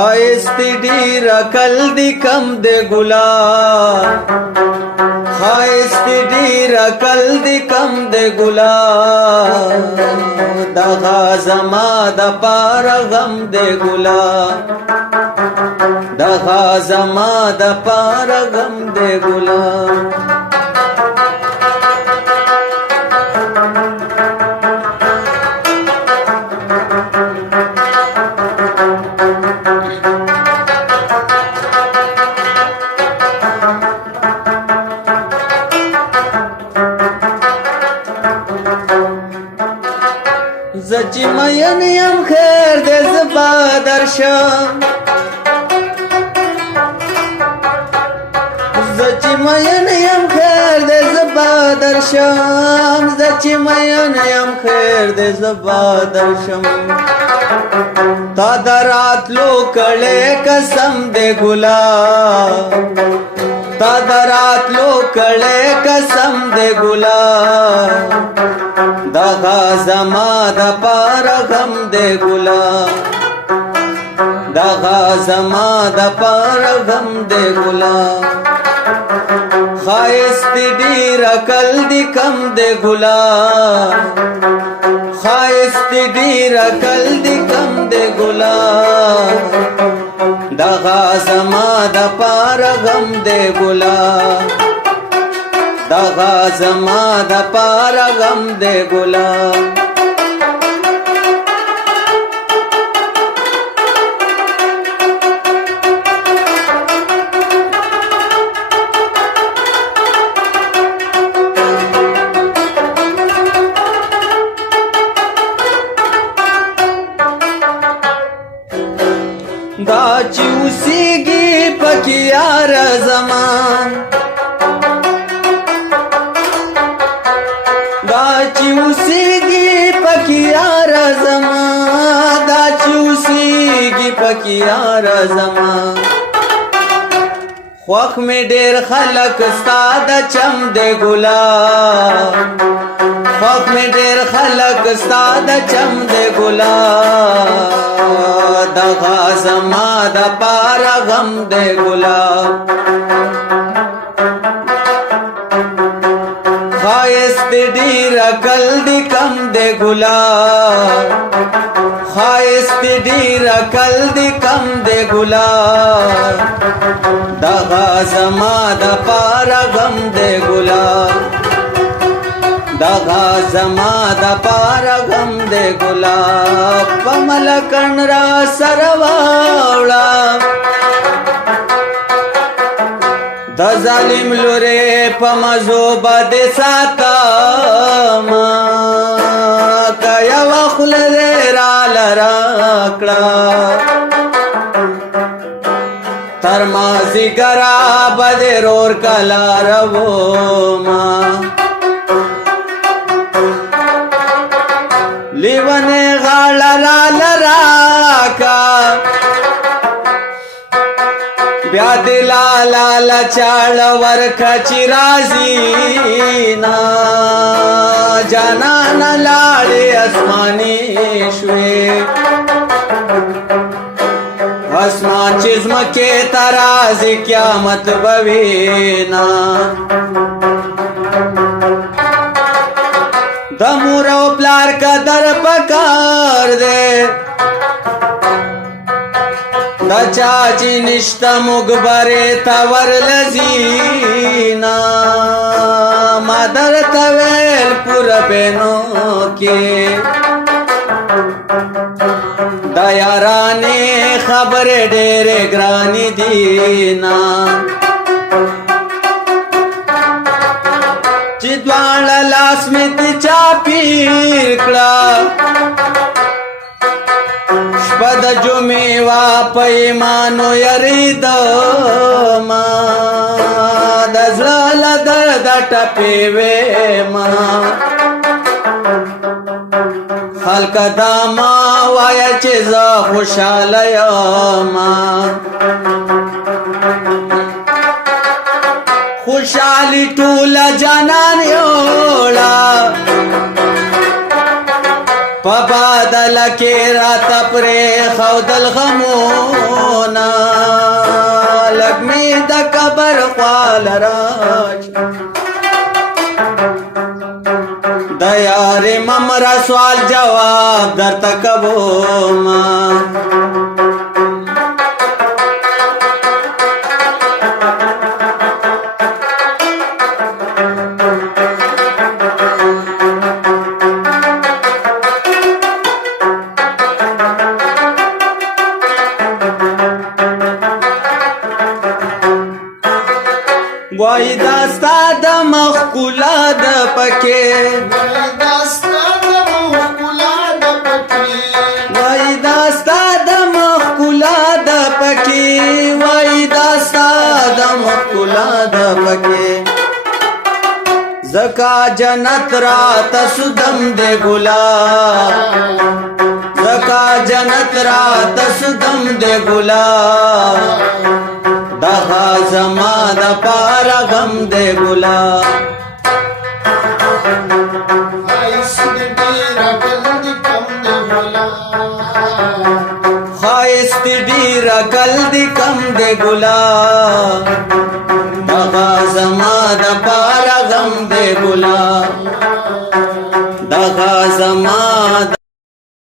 خایست ډیر عقل دی کم دی ګلاب خایست ډیر عقل دی کم دی ګلاب دغه زما د پاره غم دی ګلاب دغه زما د پاره غم دی ګلاب زچی مین یم خیر دې زبا درشم زچی مین یم خیر دې زبا درشم زچی مین یم خیر دې زبا درشم تا دراتلو کړه قسم دې ګلاب تا دراتلو کړه قسم دې ګلاب دغه زما د پاره غم دی ګلاب دغه زما د پاره غم دی ګلاب خایست ډیر عقل دی کم دی ګلاب خایست ډیر عقل دی کم دی ګلاب دغه زما د پاره غم دی ګلاب دغه زما د پاره غم دی ګلاب دا چې اوسېږي پکې یار زمان دا چې اوسېږي پکې یار زما دا چې اوسېږي پکې یار زما خوښ مې ډېر خلک ستا د چم دی ګلاب خوښ مې ډېر خلک ستا د چم دی ګلاب دغه زما د پاره غم دی ګلاب خایست ډیر عقل دی کم دی ګلاب خایست ډیر عقل دی کم دی ګلاب دغه زما د پاره غم دی ګلاب دغه زما د پاره غم دی ګلاب په ملکن را سره واوړه د ظالم لورې په مزو باندې ساتما که یوه خوله دې راله راکړه تر مازدیګره به دې رور کله روما لیونې غاړه راله راکه بیا دې لاله چاړه ورکه چې راځي نا جانانه لاړې اسماني شوې اسمان چې ځمکې ته راځي قیامت به وینا د مور او پلار قدر پکار دی د چا چې نشته موږ برې ته ورلځینا ما درته ویل پوره بینو کې د یارانې خبرې ډېرې ګرانې دي نا چې دواړه لاس مې دې چاپېر کړه شپه د جمعې وه په ایمانو یریدمه د زړه له درده ټپې ویمه خلکه دا ما وایه چې زه خوشحاله یمه خوشحالي ټوله جانان یوړه پبادل کې راته پرې خودل غمونه لږ مې د قبر خواله راشه د یارې ممره سوال جواب درته کومه وای دا ستا د مخ ښکلا ده پکې وای دا ستا د مخ ښکلا ده پکې وای دا ستا د مخ ښکلا ده پکې زکا جنت راته سودم دې ګلاب زکا جنت راته سودم دې ګلاب دغه زما د پاره غم دې ګلاب ښایست ډېر عقل دې کم دې ګلاب